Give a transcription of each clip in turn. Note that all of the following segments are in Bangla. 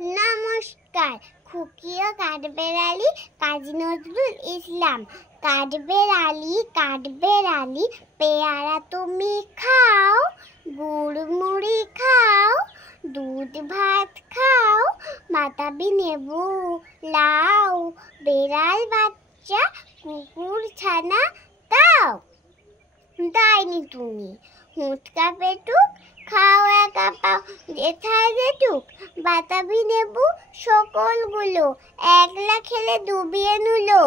নমস্কার। খুকি ও কাঠবেড়ালি কাজী নজরুল ইসলাম। কাঠবেড়ালি কাঠবেড়ালি পেয়ারা তুমি খাও, গুড় মুড়ি খাও, দুধ ভাত খাও, বাতাবি লেবু লাউ, বেড়াল বাচ্চা কুকুর ছানা দাও। দাইনি তুমি হুঁচকা পেটুক খাও একা পাও যেথায় যেটুক, বাতাবি লেবু সকলগুলো একলা খেলে ডুবিয়ে নুলো।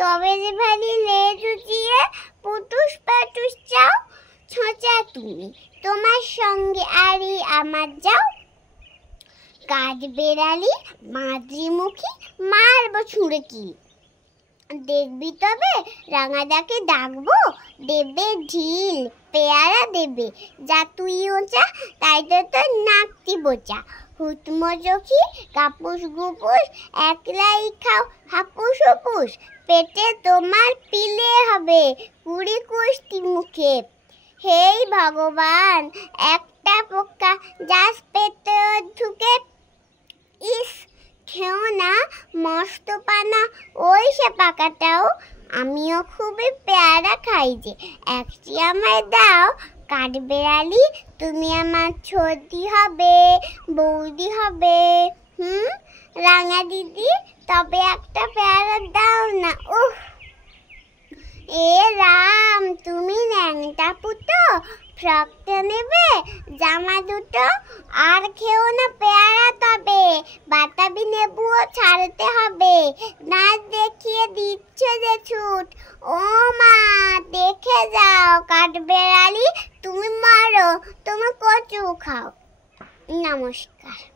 তবে যে ভারী লেজ উঁচিয়ে পুটুস পাটুস চাও, ছোঁচা তুমি তোমার সঙ্গে আরই আমার যাও। কাঠবেড়ালি মাতৃমুখী মারব ছুঁড়ে কি, দেখবি তবে রাঙাদাকে ডাকবো, দেবে ঢিল পেয়ারা দেবে, যা তুই ওচা তাই তো তোর নাকটি বোচা। হুতমো চোখি কাপুস গুপুস একলাই খাও হাপুস হুপুস, পেটে তোমার পিলে হবে কুড়ি কুষ্টি মুখে। হেই ভগবান একটা পোকা যাস পেটে ঢুকে, ইস খেও না মস্ত পানা ওই সে পাকাটাও। আমিও খুবই পেয়ারা খাই যে, একটি আমায় দাও। কাঠবেড়ালি তুমি আমার ছোটি হবে, বৌদি হবে। রাঙা দিদি তবে একটা পেয়ারা দাও না। উহ এ রাম তুমি ন্যাংটা পুতো, ফ্রকটা নেবে জামা দুটো, আর খেও না পেয়ারা তবে বাতাবি লেবুও ছাড়তে হবে, না